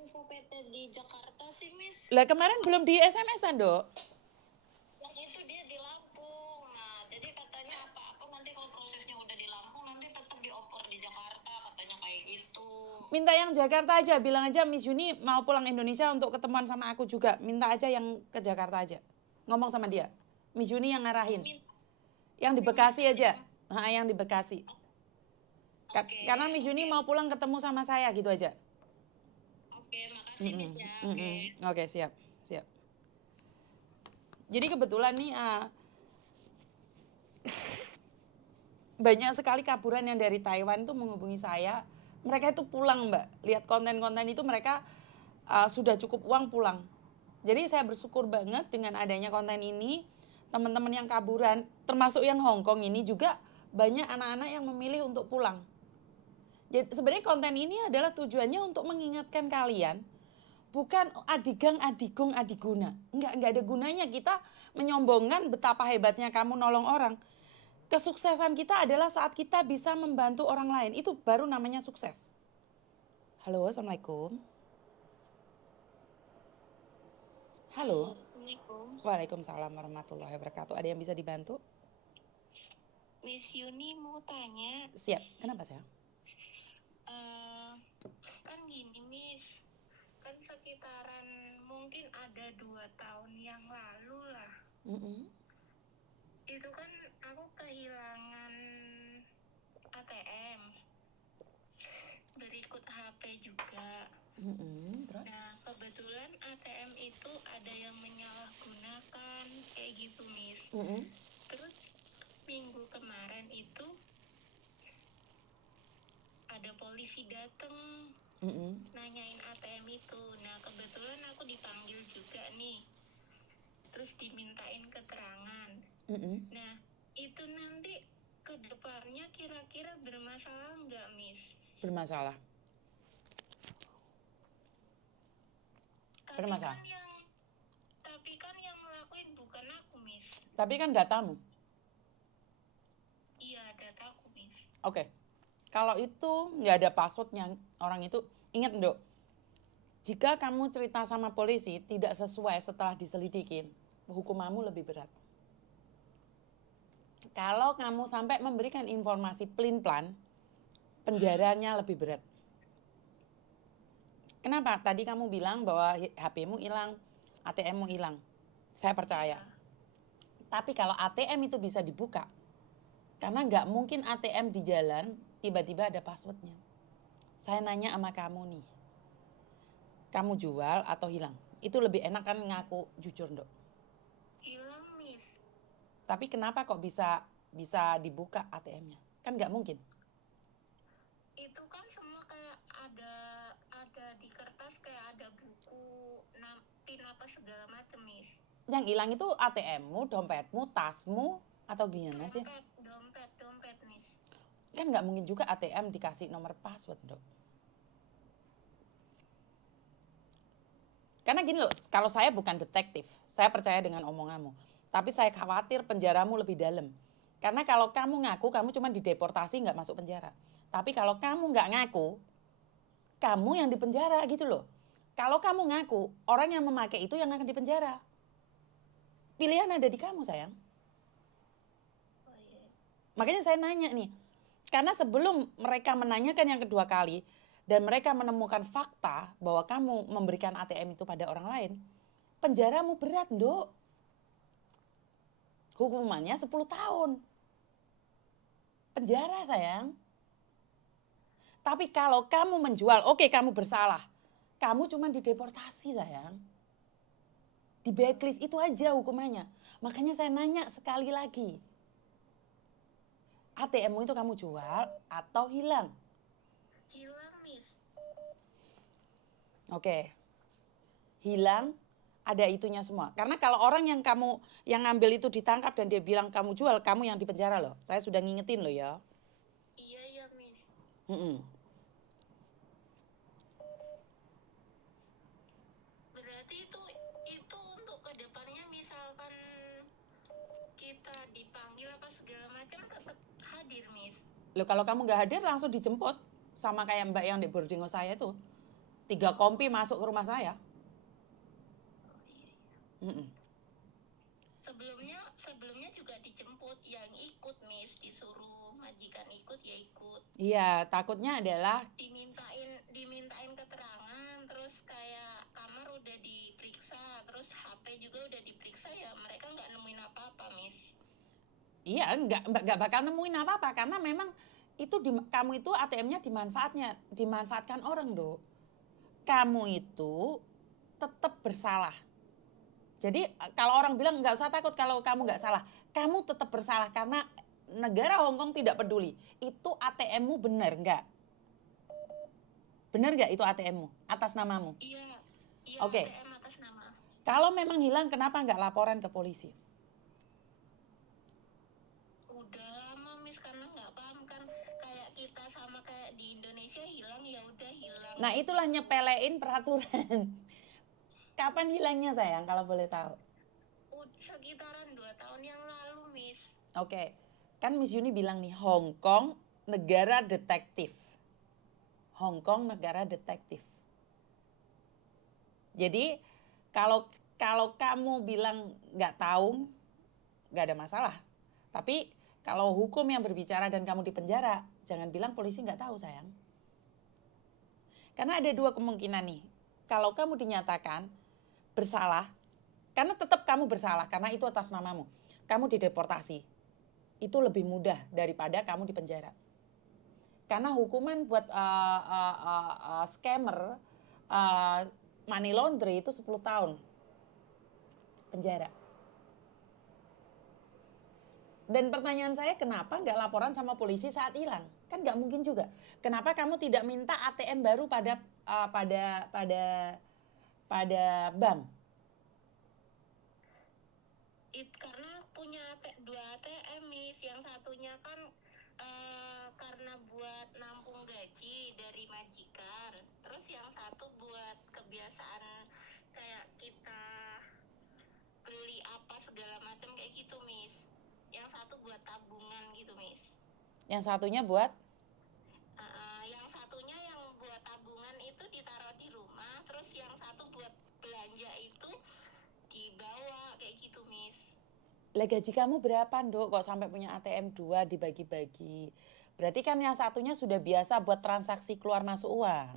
info PT di Jakarta sih, Miss. Lah kemarin belum di SMS-an, Dok? Yang itu dia di Lampung. Nah, jadi katanya apa nanti kalau prosesnya udah di Lampung nanti tetap dioper di Jakarta, katanya kayak gitu. Minta yang Jakarta aja, bilang aja Miss Yuni mau pulang Indonesia untuk ketemuan sama aku juga. Minta aja yang ke Jakarta aja. Ngomong sama dia. Miss Yuni yang ngarahin. Yang di Bekasi aja. Yang di Bekasi. Karena Miss Yuni mau pulang ketemu sama saya gitu aja. Oke, makasih Miss ya. Oke, siap. Jadi kebetulan nih banyak sekali kaburan yang dari Taiwan tuh menghubungi saya. Mereka itu pulang, Mbak. Lihat konten-konten itu mereka sudah cukup uang pulang. Jadi saya bersyukur banget dengan adanya konten ini. Teman-teman yang kaburan, termasuk yang Hong Kong ini juga banyak anak-anak yang memilih untuk pulang. Jadi sebenarnya konten ini adalah tujuannya untuk mengingatkan kalian, bukan adigang, adigung, adiguna. Enggak ada gunanya kita menyombongkan betapa hebatnya kamu nolong orang. Kesuksesan kita adalah saat kita bisa membantu orang lain. Itu baru namanya sukses. Halo, Assalamualaikum. Halo. Assalamualaikum. Waalaikumsalam warahmatullahi wabarakatuh. Ada yang bisa dibantu? Miss Yuni mau tanya. Siap. Kenapa, sayang? Kan gini, Miss. Kan sekitaran mungkin ada 2 tahun yang lalu lah. Itu kan aku kehilangan ATM. Berikut HP juga. Terus? Nah, kebetulan ATM itu ada yang menyalahgunakan kayak gitu, Miss. Terus minggu kemarin itu ada polisi dateng nanyain ATM itu. Nah, kebetulan aku dipanggil juga nih. Terus dimintain keterangan. Nah, itu nanti ke depannya kira-kira bermasalah nggak, Miss? Bermasalah. Tapi kan yang ngelakuin bukan aku, Miss. Tapi kan datamu. Iya, dataku, Miss. Oke. Kalau itu nggak ada passwordnya orang itu, ingat, Dok. Jika kamu cerita sama polisi tidak sesuai setelah diselidikin, hukumanmu lebih berat. Kalau kamu sampai memberikan informasi pelin-pelan, penjaranya lebih berat. Kenapa? Tadi kamu bilang bahwa HP-mu hilang, ATM-mu hilang. Saya percaya. Tapi kalau ATM itu bisa dibuka, karena nggak mungkin ATM di jalan tiba-tiba ada passwordnya. Saya nanya sama kamu nih, kamu jual atau hilang? Itu lebih enak kan ngaku jujur, Dok? Hilang, Miss. Tapi kenapa kok bisa dibuka ATM-nya? Kan nggak mungkin. Itu kan semua kayak ada di kertas, kayak ada buku, PIN apa segala macam, Miss. Yang hilang itu ATM-mu, dompetmu, tasmu, atau gimana sih? Dompet, Miss. Kan nggak mungkin juga ATM dikasih nomor password, Dok. Karena gini loh, kalau saya bukan detektif, saya percaya dengan omonganmu. Tapi saya khawatir penjaramu lebih dalam. Karena kalau kamu ngaku, kamu cuma dideportasi nggak masuk penjara. Tapi kalau kamu nggak ngaku, kamu yang dipenjara gitu loh. Kalau kamu ngaku, orang yang memakai itu yang akan dipenjara. Pilihan ada di kamu, sayang. Makanya saya nanya nih, karena sebelum mereka menanyakan yang kedua kali, dan mereka menemukan fakta bahwa kamu memberikan ATM itu pada orang lain, penjaramu berat, Dok. Hukumannya 10 tahun. Penjara, sayang. Tapi kalau kamu menjual, oke, kamu bersalah. Kamu cuma dideportasi, sayang. Di blacklist itu aja hukumannya. Makanya saya nanya sekali lagi. ATM-mu itu kamu jual atau hilang? Hilang, Miss. Oke. Hilang, ada itunya semua. Karena kalau orang yang kamu yang ngambil itu ditangkap dan dia bilang kamu jual, kamu yang dipenjara loh. Saya sudah ngingetin loh ya. Iya, Miss. Berarti itu untuk kedepannya misalkan kita dipanggil apa segala macam tetap hadir, Miss. Loh kalau kamu nggak hadir langsung dijemput sama kayak Mbak yang di boarding saya itu. 3 kompi masuk ke rumah saya. Oh, iya. Sebelumnya juga dijemput, yang ikut Miss, disuruh majikan ikut ya ikut. Iya, takutnya adalah dimintain keterangan, terus kayak kamar udah diperiksa, terus HP juga udah diperiksa, ya mereka nggak nemuin apa-apa Miss. iya nggak bakal nemuin apa-apa karena memang itu kamu itu ATM-nya dimanfaatkan orang, Dok. Kamu itu tetap bersalah. Jadi kalau orang bilang nggak usah takut kalau kamu nggak salah, kamu tetap bersalah karena negara Hong Kong tidak peduli. Itu ATM-mu benar nggak? Benar nggak itu ATM-mu atas namamu? Iya. Oke. ATM atas nama. Kalau memang hilang, kenapa nggak laporan ke polisi? Udah lama Miss, karena nggak paham kan, kayak kita sama kayak di Indonesia, hilang ya udah hilang. Nah itulah nyepelein peraturan. Kapan hilangnya sayang kalau boleh tahu? Sekitaran 2 tahun yang lalu Miss. Oke, kan Miss Yuni bilang nih, Hong Kong negara detektif. Hong Kong negara detektif. Jadi kalau kamu bilang nggak tahu, nggak ada masalah. Tapi kalau hukum yang berbicara dan kamu di penjara, jangan bilang polisi nggak tahu sayang. Karena ada 2 kemungkinan nih. Kalau kamu dinyatakan bersalah, karena tetap kamu bersalah, karena itu atas namamu. Kamu dideportasi. Itu lebih mudah daripada kamu di penjara. Karena hukuman buat scammer, money laundry itu 10 tahun penjara. Dan pertanyaan saya, kenapa nggak laporan sama polisi saat hilang? Kan nggak mungkin juga. Kenapa kamu tidak minta ATM baru pada bank? Karena punya 2 ATM Miss, yang satunya kan karena buat nampung gaji dari majikan, terus yang satu buat kebiasaan kayak kita beli apa segala macam kayak gitu Miss. Yang satu buat tabungan gitu Miss. Yang satunya buat? Yang satunya yang buat tabungan itu ditaruh di rumah, terus yang satu buat belanja itu dibawa kayak gitu Miss. Lah gaji kamu berapa, Nduk? Kok sampai punya ATM 2 dibagi-bagi? Berarti kan yang satunya sudah biasa buat transaksi keluar masuk uang.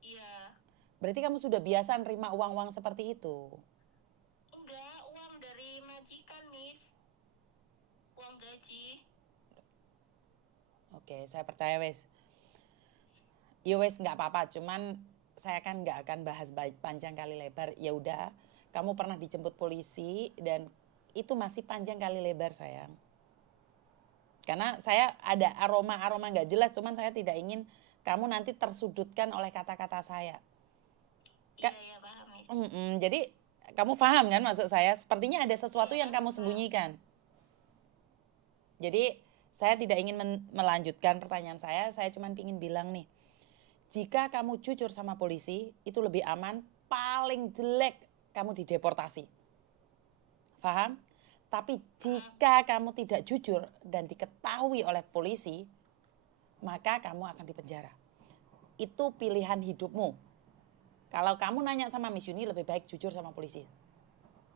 Iya. Berarti kamu sudah biasa nerima uang-uang seperti itu? Enggak, uang dari majikan Miss. Uang gaji. Oke, saya percaya wes. Ya wes nggak apa-apa, cuman saya kan nggak akan bahas panjang kali lebar. Ya udah, kamu pernah dijemput polisi dan itu masih panjang kali lebar sayang. Karena saya ada aroma-aroma nggak jelas, cuman saya tidak ingin kamu nanti tersudutkan oleh kata-kata saya. Iya, paham. Jadi kamu paham kan maksud saya? Sepertinya ada sesuatu yang kamu sembunyikan. Jadi saya tidak ingin melanjutkan pertanyaan saya cuma ingin bilang nih, jika kamu jujur sama polisi, itu lebih aman, paling jelek kamu dideportasi. Paham? Tapi jika kamu tidak jujur dan diketahui oleh polisi, maka kamu akan dipenjara. Itu pilihan hidupmu. Kalau kamu nanya sama Miss Yuni, lebih baik jujur sama polisi.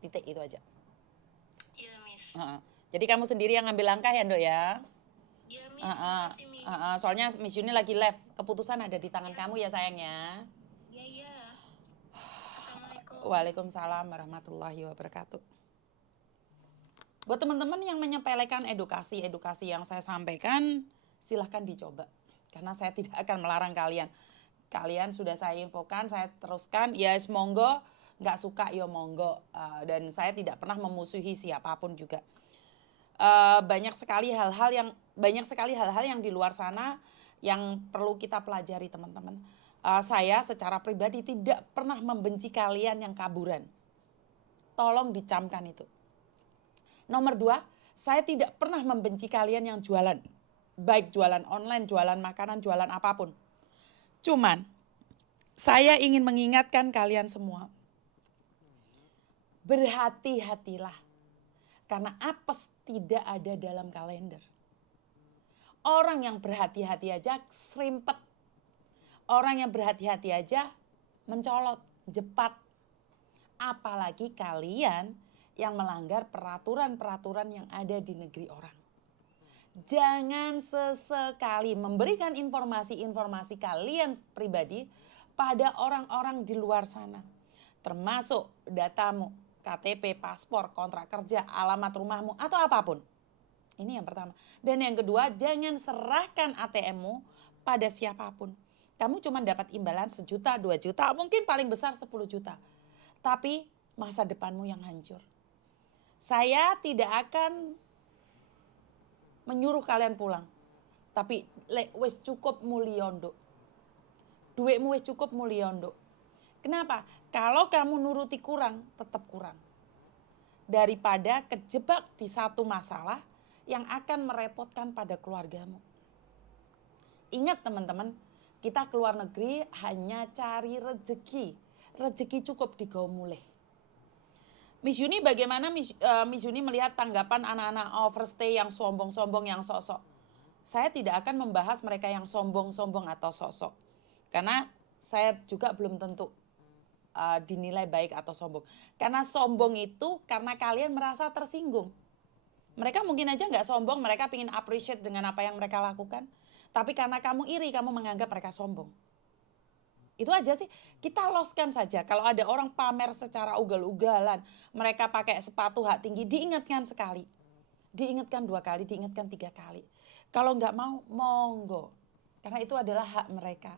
Titik, itu aja. Iya, Miss. Jadi kamu sendiri yang ngambil langkah ya, Ndok ya? Iya, Miss. Makasih, Miss. Soalnya Miss Yuni lagi live, keputusan ada di tangan kamu ya sayangnya. Iya. Assalamualaikum. Waalaikumsalam warahmatullahi wabarakatuh. Buat teman-teman yang menyepelekan edukasi yang saya sampaikan, silahkan dicoba. Karena saya tidak akan melarang kalian. Kalian sudah saya infokan, saya teruskan, ya monggo, nggak suka ya monggo. Dan saya tidak pernah memusuhi siapapun juga. Banyak sekali hal-hal yang di luar sana yang perlu kita pelajari teman-teman. Saya secara pribadi tidak pernah membenci kalian yang kaburan. Tolong dicamkan itu. Nomor 2, saya tidak pernah membenci kalian yang jualan. Baik jualan online, jualan makanan, jualan apapun. Cuman, saya ingin mengingatkan kalian semua. Berhati-hatilah. Karena apes tidak ada dalam kalender. Orang yang berhati-hati aja serimpet. Orang yang berhati-hati aja mencolot, jepat. Apalagi kalian yang melanggar peraturan-peraturan yang ada di negeri orang. Jangan sesekali memberikan informasi-informasi kalian pribadi pada orang-orang di luar sana. Termasuk datamu, KTP, paspor, kontrak kerja, alamat rumahmu, atau apapun. Ini yang pertama. Dan yang kedua, jangan serahkan ATM-mu pada siapapun. Kamu cuma dapat imbalan 1 juta, 2 juta, mungkin paling besar 10 juta. Tapi masa depanmu yang hancur. Saya tidak akan menyuruh kalian pulang. Tapi wis cukup muliondo. Duitmu wis cukup muliondo. Kenapa? Kalau kamu nuruti kurang, tetap kurang. Daripada kejebak di satu masalah yang akan merepotkan pada keluargamu. Ingat teman-teman, kita keluar negeri hanya cari rezeki. Rezeki cukup digawe mulih. Miss Yuni bagaimana Miss Yuni melihat tanggapan anak-anak overstay yang sombong-sombong, yang sok-sok? Saya tidak akan membahas mereka yang sombong-sombong atau sok-sok. Karena saya juga belum tentu dinilai baik atau sombong. Karena sombong itu karena kalian merasa tersinggung. Mereka mungkin aja nggak sombong, mereka ingin appreciate dengan apa yang mereka lakukan. Tapi karena kamu iri, kamu menganggap mereka sombong. Itu aja sih, kita loskan saja. Kalau ada orang pamer secara ugal-ugalan, mereka pakai sepatu hak tinggi, diingatkan sekali. Diingatkan 2 kali, diingatkan 3 kali. Kalau nggak mau, monggo. Karena itu adalah hak mereka.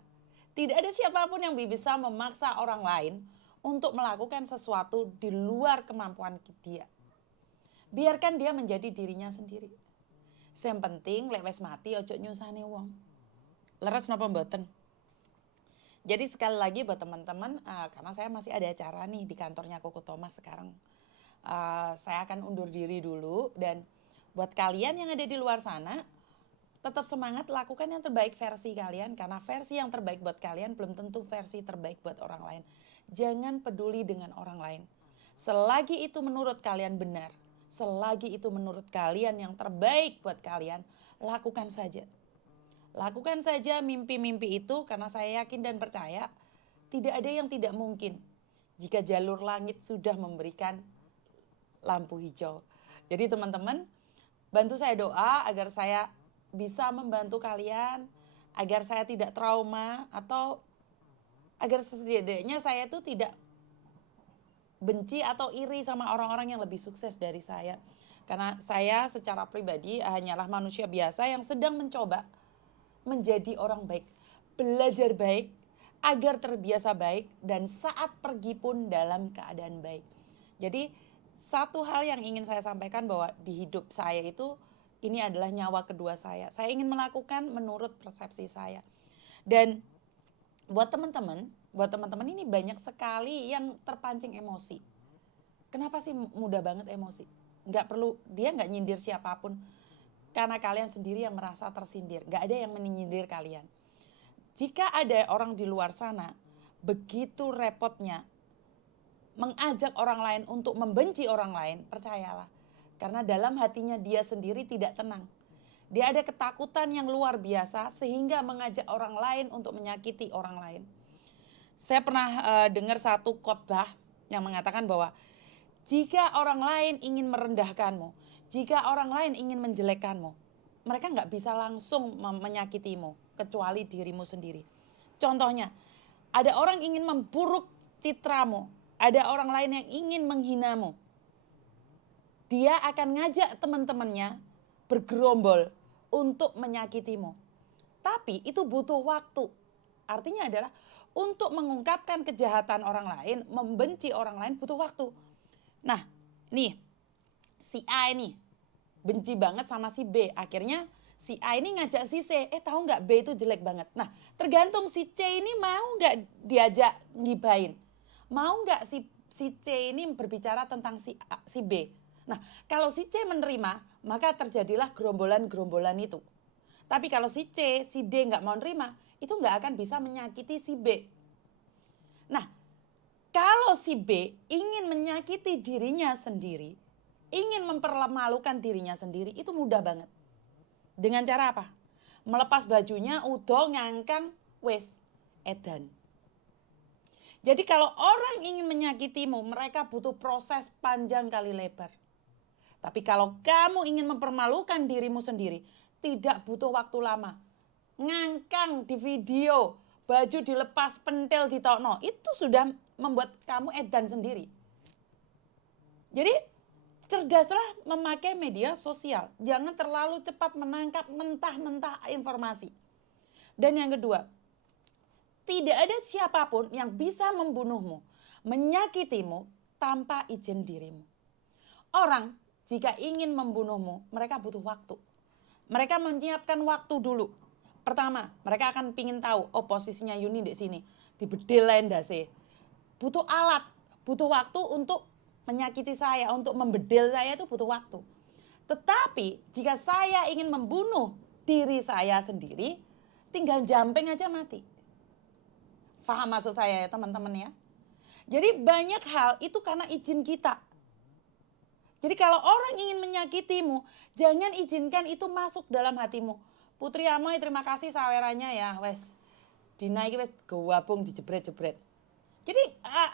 Tidak ada siapapun yang bisa memaksa orang lain untuk melakukan sesuatu di luar kemampuan dia. Biarkan dia menjadi dirinya sendiri. Yang penting lek wis mati ojo nyusahne wong. Leres napa mboten? Jadi sekali lagi buat teman-teman, karena saya masih ada acara nih di kantornya Koko Thomas sekarang. Saya akan undur diri dulu, dan buat kalian yang ada di luar sana, tetap semangat, lakukan yang terbaik versi kalian, karena versi yang terbaik buat kalian belum tentu versi terbaik buat orang lain. Jangan peduli dengan orang lain. Selagi itu menurut kalian benar, selagi itu menurut kalian yang terbaik buat kalian, lakukan saja. Lakukan saja mimpi-mimpi itu, karena saya yakin dan percaya tidak ada yang tidak mungkin jika jalur langit sudah memberikan lampu hijau. Jadi teman-teman, bantu saya doa agar saya bisa membantu kalian, agar saya tidak trauma, atau agar setidaknya saya itu tidak benci atau iri sama orang-orang yang lebih sukses dari saya. Karena saya secara pribadi hanyalah manusia biasa yang sedang mencoba menjadi orang baik, belajar baik, agar terbiasa baik, dan saat pergi pun dalam keadaan baik. Jadi satu hal yang ingin saya sampaikan bahwa di hidup saya itu, ini adalah nyawa kedua saya. Saya ingin melakukan menurut persepsi saya. Dan buat teman-teman ini banyak sekali yang terpancing emosi. Kenapa sih mudah banget emosi? Dia nggak nyindir siapapun. Karena kalian sendiri yang merasa tersindir. Gak ada yang menyindir kalian. Jika ada orang di luar sana, begitu repotnya mengajak orang lain untuk membenci orang lain, percayalah. Karena dalam hatinya dia sendiri tidak tenang. Dia ada ketakutan yang luar biasa sehingga mengajak orang lain untuk menyakiti orang lain. Saya pernah dengar satu khotbah yang mengatakan bahwa jika orang lain ingin merendahkanmu, jika orang lain ingin menjelekkanmu, mereka nggak bisa langsung menyakitimu, kecuali dirimu sendiri. Contohnya, ada orang ingin memburuk citramu, ada orang lain yang ingin menghinamu. Dia akan ngajak teman-temannya bergerombol untuk menyakitimu. Tapi itu butuh waktu. Artinya adalah untuk mengungkapkan kejahatan orang lain, membenci orang lain butuh waktu. Nah, nih, si A ini benci banget sama si B. Akhirnya si A ini ngajak si C, tahu nggak B itu jelek banget. Nah, tergantung si C ini mau nggak diajak ngibain. Mau nggak si C ini berbicara tentang si B. Nah, kalau si C menerima, maka terjadilah gerombolan-gerombolan itu. Tapi kalau si C, si D nggak mau nerima, itu nggak akan bisa menyakiti si B. Nah, kalau si B ingin menyakiti dirinya sendiri, ingin mempermalukan dirinya sendiri, itu mudah banget. Dengan cara apa? Melepas bajunya, udah ngangkang, wes. edan. Jadi kalau orang ingin menyakitimu, mereka butuh proses panjang kali lebar. Tapi kalau kamu ingin mempermalukan dirimu sendiri, tidak butuh waktu lama. Ngangkang di video, baju dilepas, pentil ditokno, itu sudah membuat kamu edan sendiri. Jadi cerdaslah memakai media sosial. Jangan terlalu cepat menangkap mentah-mentah informasi. Dan yang kedua, tidak ada siapapun yang bisa membunuhmu, menyakitimu tanpa izin dirimu. Orang jika ingin membunuhmu, mereka butuh waktu. Mereka menyiapkan waktu dulu. Pertama, mereka akan pingin tahu, oh posisinya Yuni di sini, dibedil endase. Butuh alat, butuh waktu untuk menyakiti saya, untuk membedil saya itu butuh waktu. Tetapi jika saya ingin membunuh diri saya sendiri, tinggal jumping aja mati. Paham maksud saya ya teman-teman ya? Jadi banyak hal itu karena izin kita. Jadi kalau orang ingin menyakitimu, jangan izinkan itu masuk dalam hatimu. Putri Amoy terima kasih sawerannya ya, wes. Dina iki wes gawabung dijebret-jebret. Jadi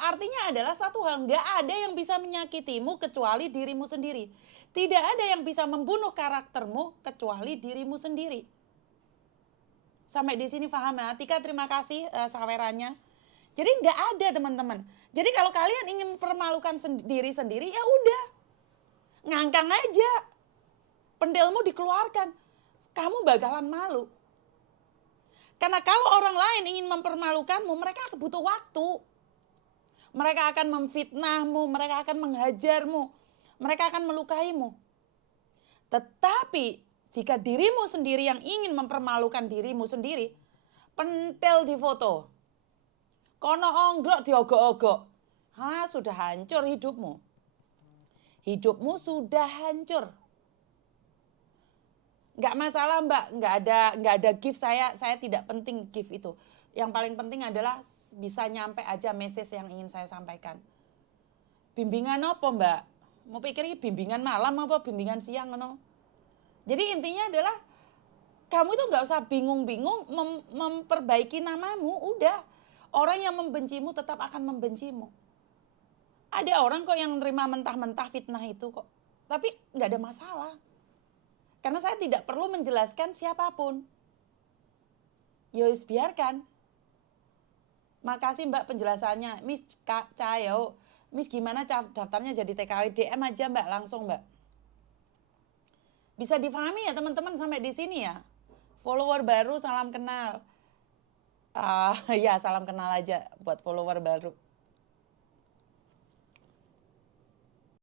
artinya adalah satu hal, nggak ada yang bisa menyakitimu kecuali dirimu sendiri. Tidak ada yang bisa membunuh karaktermu kecuali dirimu sendiri. Sampai di sini paham ya? Tika terima kasih sawerannya. Jadi nggak ada teman-teman. Jadi kalau kalian ingin mempermalukan diri sendiri, ya udah. Ngangkang aja. Pentilmu dikeluarkan. Kamu bakalan malu. Karena kalau orang lain ingin mempermalukanmu, mereka butuh waktu. Mereka akan memfitnahmu, mereka akan menghajarmu, mereka akan melukaimu. Tetapi jika dirimu sendiri yang ingin mempermalukan dirimu sendiri, pentil di foto, kono onggrok diogok-ogok, sudah hancur hidupmu. Hidupmu sudah hancur. Nggak masalah Mbak, nggak ada gift, saya tidak penting gift itu. Yang paling penting adalah bisa nyampe aja message yang ingin saya sampaikan. Bimbingan apa Mbak? Mau pikir ini bimbingan malam apa bimbingan siang? No? Jadi intinya adalah kamu itu nggak usah bingung-bingung memperbaiki namamu. Udah, orang yang membencimu tetap akan membencimu. Ada orang kok yang nerima mentah-mentah fitnah itu kok. Tapi nggak ada masalah. Karena saya tidak perlu menjelaskan siapapun. Yowis biarkan. Makasih Mbak penjelasannya. Miss Cahyo, Miss gimana daftarnya jadi TKW? DM aja Mbak, langsung Mbak. Bisa difahami ya teman-teman sampai di sini ya. Follower baru, salam kenal. Ya salam kenal aja buat follower baru.